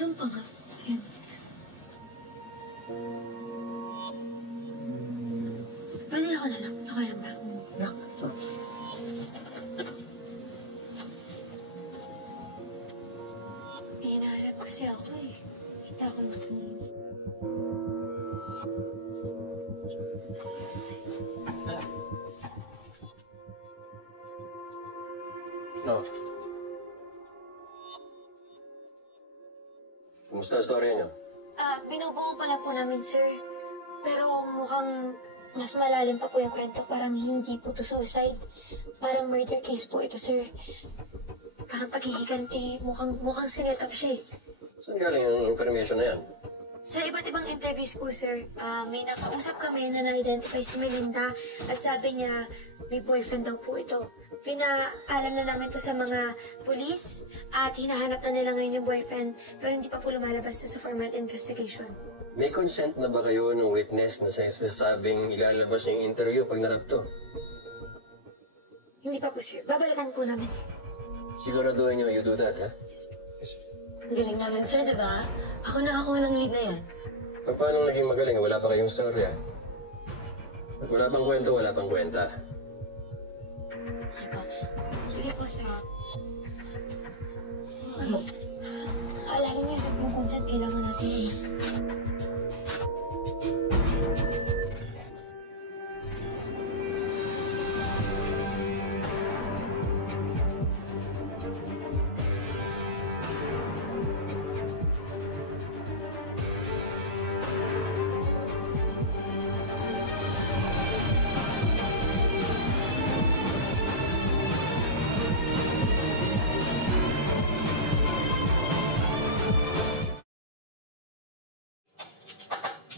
Sumpa ka. Ayan. Pwede ako na lang. Okay lang ba? Yeah. May hinahanap kasi ako eh. Kita ko yung tumingin. No. Kumusta ang storya niyo? Binubuo pa lang po namin, sir. Pero mukhang mas malalim pa po yung kwento. Parang hindi po to suicide. Parang murder case po ito, sir. Parang paghihiganti. Mukhang sinet up siya eh. Saan galing ang information na yan? Sa iba't ibang interviews po, sir, may nakausap kami na na-identify si Melinda at sabi niya may boyfriend daw po ito. Pinaalam na namin to sa mga pulis at hinahanap na nila ngayon yung boyfriend pero hindi pa po lumalabas to sa formal investigation. May consent na ba kayo ng witness na sinasabing ilalabas yung interview pag narap to? Hindi pa po, sir. Babalikan po namin. Siguraduhin niyo you do that, ha? Ang galing namin, sir, di ba? Ako nakakuha ng lead na yan. Paano naging magaling? Wala pa kayong storya. At wala pang kwento, wala pang kwenta. Sige po, sir. Ano? Alahin niyo yung consent kailangan natin yun.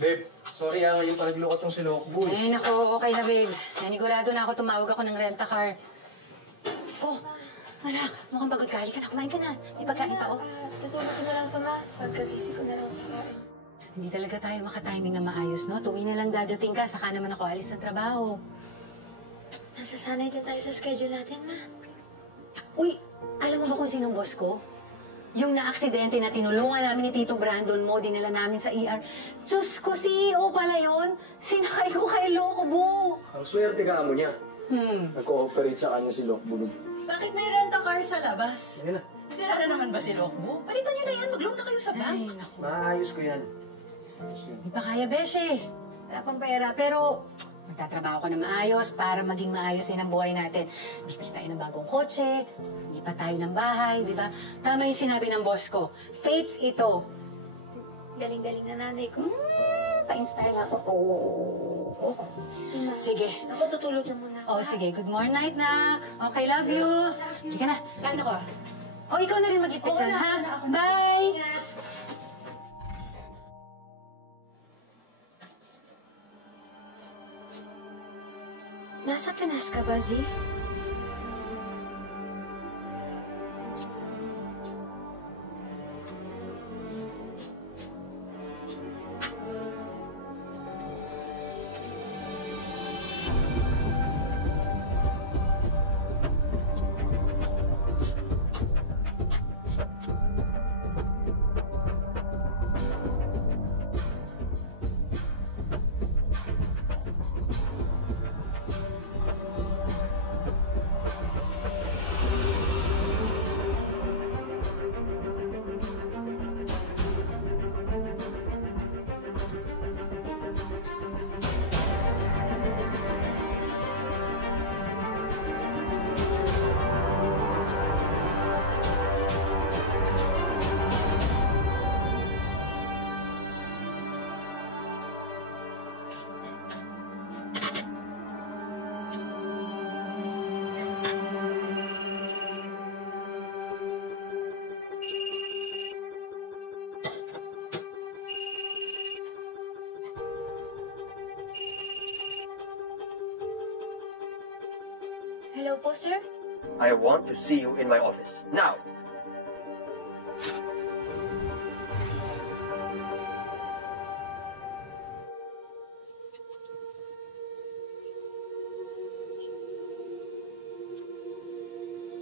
Babe, sorry ngayon pa naglukot yung si Lokbo eh. Ay, nako, okay na, babe. Nanigurado na ako, tumawag ako ng rent-a-car. Oh, anak, mukhang pagkakali ka na. Kumain ka na. May pagkain pa, oh. Tutulog ko na lang ito, ma. Pagkagising ko na lang kakain. Hindi talaga tayo makatiming na maayos, no? Tuwi na lang dadating ka, saka naman ako alis ng trabaho. Nasasanay din tayo sa schedule natin, ma. Uy, alam mo ba kung sinong boss ko? Yung na-aksidente na tinulungan namin ni Tito Brandon mo, dinala namin sa ER. Diyos ko, CEO pala yun. Sinakay ko kay Lokbo. Ang swerte ka mo niya. Nag-cooperate sa kanya si Lokbo. Bakit may rent-a-car sa labas? Ayun na. Sira na naman ba si Lokbo? Palitan niyo na yan, mag-loan na kayo sa bank. Ay, naku. Maayos ko yan. Hindi pa kaya, Beshe. Wala pang pera, pero magtatrabaho ko na maayos para maging maayos din ang buhay natin. Bibili tayo ng bagong kotse, lipat tayo ng bahay, di ba? Tama yung sinabi ng boss ko. Faith ito. Galing-galing na nanay ko. Pa-inspire ako. Sige. Ako, tutulog na muna. Oh, sige. Good morning, night, Nak. Okay, love you. Hindi ka na. Kain ako ah. Oh, ikaw na rin mag-ipit dyan, ha? ako na. Bye! Nasa Pinas ka ba, Z? Hello po, sir? I want to see you in my office. Now!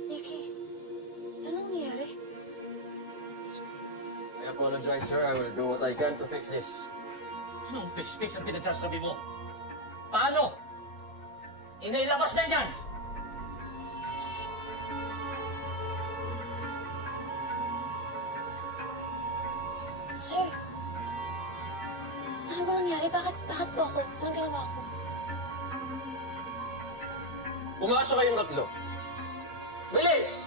Nikki, anong nangyari? Kaya apologize, sir. I will do what I can to fix this. Anong fix-fix ang pinagsasabi mo? Paano? Inailabas na yan! Sir, ano ba nangyari? Bakit po ako? Anong ginawa ko? Pumasok kayong tatlo. Bilis!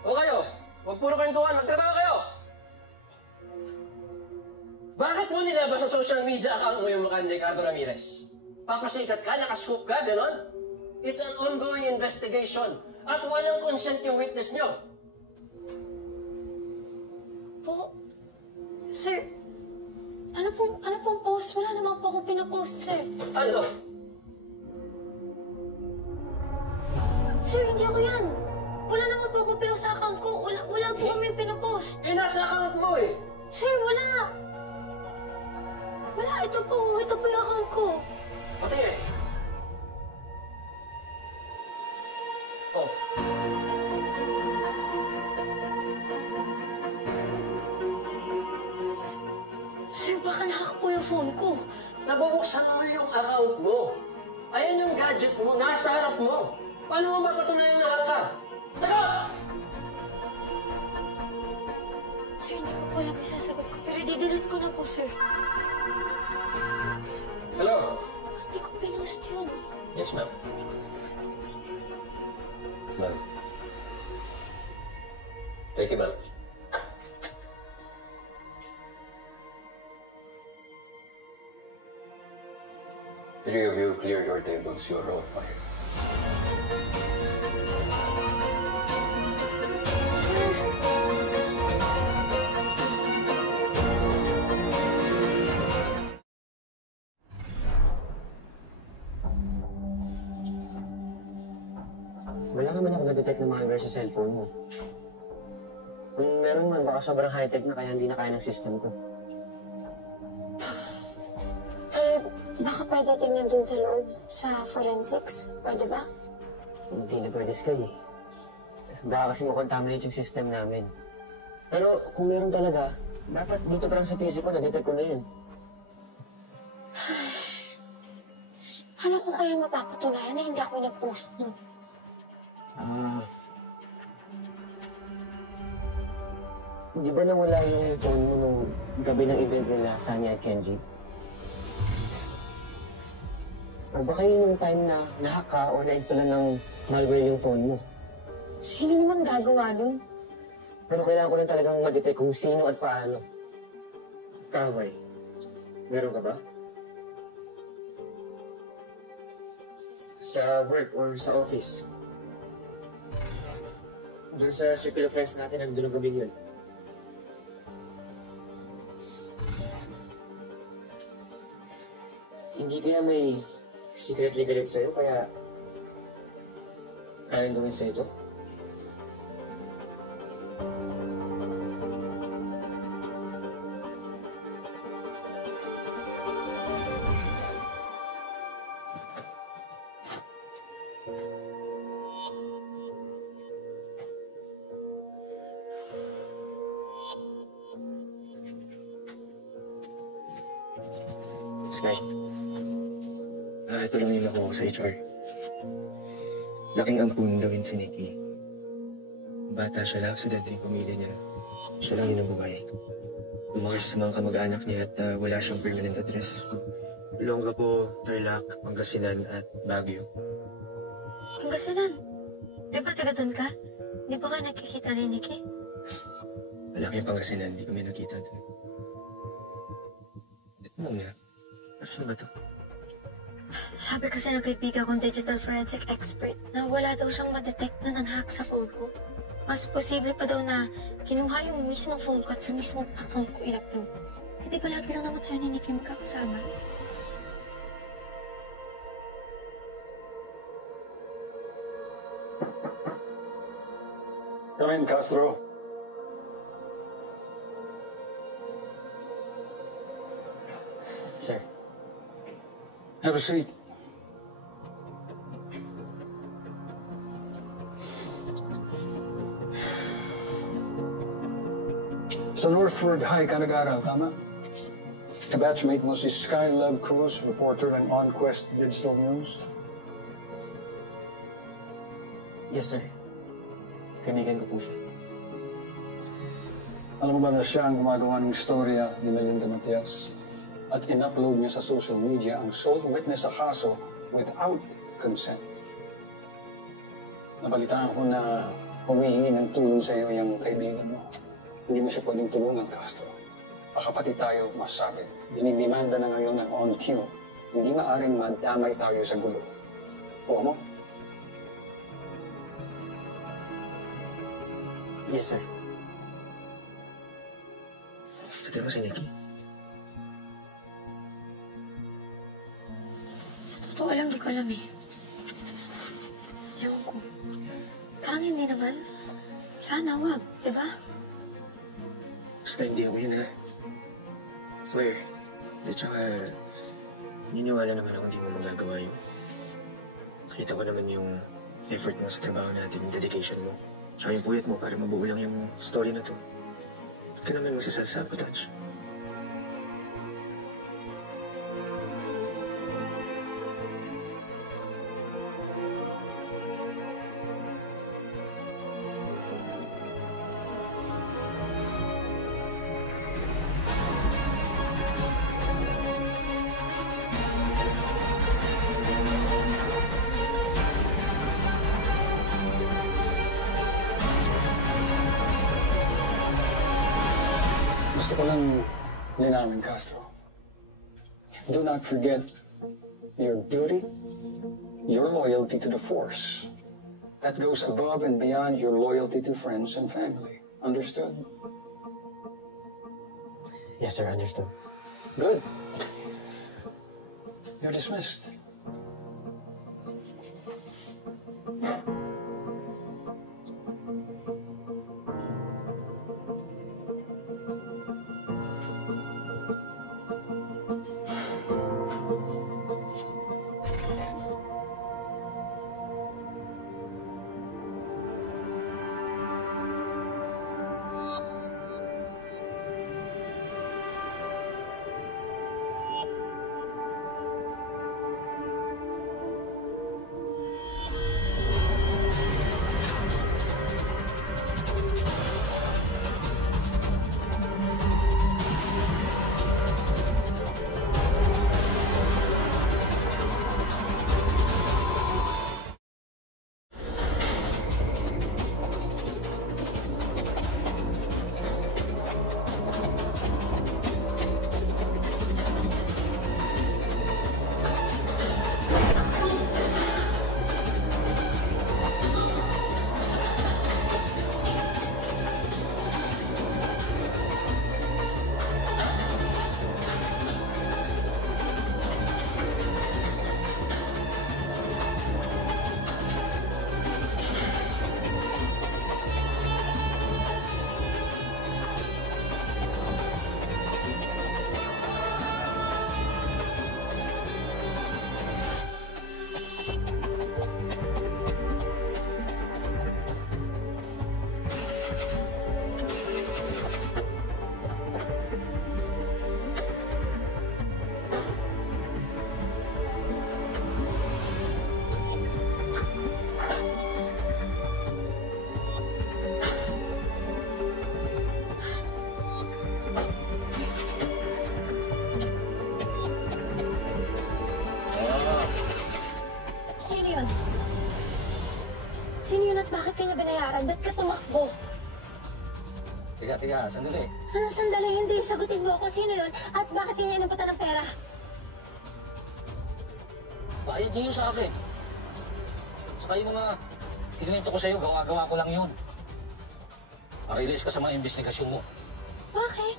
O kayo, huwag puro kwentuhan, magtrabaho kayo! Bakit mo nilabas sa social media account mo yung mukha ni Ricardo Ramirez? Papasikat ka, nakascoop ka, ganon? It's an ongoing investigation at walang consent yung witness nyo. Po? Sir, ano pong post? Wala naman po ako pinapost, sir. Ano? Sir, hindi ako yan. Wala naman po ako pinost sa account ko. Wala po kami pinapost. Eh, nasa account mo eh. Sir, wala. Wala, ito po yung account ko. Patingin. Oh. Sir, baka nahack po yung phone ko. Nabubuksan mo yung account mo. Ayan yung gadget mo, nasa harap mo. Paano mo mapatunayan na ka? Sagot! Sir, hindi ko po alam yung sasagot ko. Pero didelete ko na po, sir. Hello? Hindi ko pinost yun. Yes, ma'am. Hindi ko pinost yun. Ma'am. Thank you, ma'am. Three of you clear your tables. You're all fired. Sir, Wala naman ako na-detect na malware sa cellphone mo. Kung meron man, baka sobrang high-tech na kaya hindi na kaya ng system ko. baka pwede tingnan dun sa loob, sa forensics. Pwede ba? Hindi na pwede, Sky. Baka kasi makontaminate yung system namin. Pero kung meron talaga, dapat dito pa lang sa PC ko, na-detect ko na yun. Paano ko kaya mapapatunayan na hindi ako yung nag-post nun? Di ba nawala yung phone mo nung gabi ng event nila, Sanya at Kenji? O baka yun yung time na nahack ka o na-install ng malware yung phone mo. Sino naman gagawa nun? Pero kailangan ko lang talagang ma-detect kung sino at paano. Kaway, meron ka ba? Sa work or sa office? Doon sa circle of friends natin, nandun ang gabing yun. Hindi kaya may secretly galit sa'yo, kaya kayang gawin sa'yo ito? Sky, ito lang yung nakuha ko sa HR. Laking ampun gawin si Nikki. Bata siya lang sa dati yung pamilya niya. Siya lang yun ang buhay. Lumaki siya sa mga kamag-anak niya at wala siyang permanent address. Olongapo, Tarlac, Pangasinan at Baguio. Pangasinan? Di ba taga doon ka? Di ba kayo nakikita ni Nikki? Malaki yung Pangasinan, hindi kami nakita doon. Muna, saan ba ito? Sabi kasi ng kaibigan kong digital forensic expert na wala daw siyang ma-detect na nang-hack sa phone ko. Mas posible pa daw na kinuha yung mismong phone ko at sa mismong account ko in-upload. Hindi ba lagi lang naman tayo ni Nikki magkakasama? Come in, Castro. Sir. Have a seat. Sa Northward High ka nag-aral, tama? Kabatchmate mo si Skylove Cruz, reporter ng OnQuest Digital News. Yes, sir. Kaibigan ko po siya. Alam mo ba na siya ang gumagawa ng istorya ni Melinda Matias? At in-upload niya sa social media ang sole witness sa kaso without consent. Nabalitaan ko na humihingi ng tulong sa iyo yung kaibigan mo. Hindi mo siya pwedeng tulungan, Castro. Baka pati tayo masabit. Dinidemanda na ngayon ng OnQ. Hindi maaaring madamay tayo sa gulo. Kuha mo? Yes, sir. Sa mo si Nikki? Sa totoo lang, di ko alam eh. Ewan ko. Parang hindi naman. Sana wag, di ba? Basta hindi ako yun, ha? Swear. At saka, niniwala naman ako hindi mo magagawa yun. Nakita ko naman yung effort mo sa trabaho natin, yung dedication mo. Tsaka yung puyat mo para mabuo lang yung story na to. Ba't ka naman masasabotage? Gusto ko lang linawin, Castro. Do not forget your duty, your loyalty to the force. That goes above and beyond your loyalty to friends and family. Understood? Yes, sir. Understood. Good. You're dismissed. Sino yun? Sino yun at bakit kanya binayaran? Ba't ka tumakbo? Tiga, sandali. Ano sandali? Hindi. Sagutin mo ako. Sino yun? At bakit kanya inabutan ng pera? Bayad niyo yun sa akin. Saka yung mga kinuwento ko sa'yo, gawa-gawa ko lang yun. Marilis ka sa mga investigasyon mo. Bakit?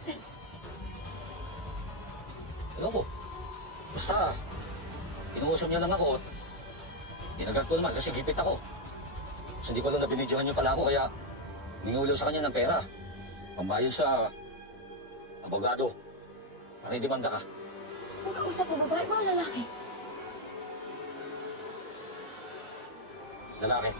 Ewan ko. Basta, inuusap niya lang ako. Ginagat ko naman kasi gipit ako. Kasi hindi ko alam na binidyohan niyo pala ako kaya ningulo sa kanya ng pera. Pambayad sa abogado. Para demanda ka. Kung kausap mo babae mo o lalaki? Lalaki.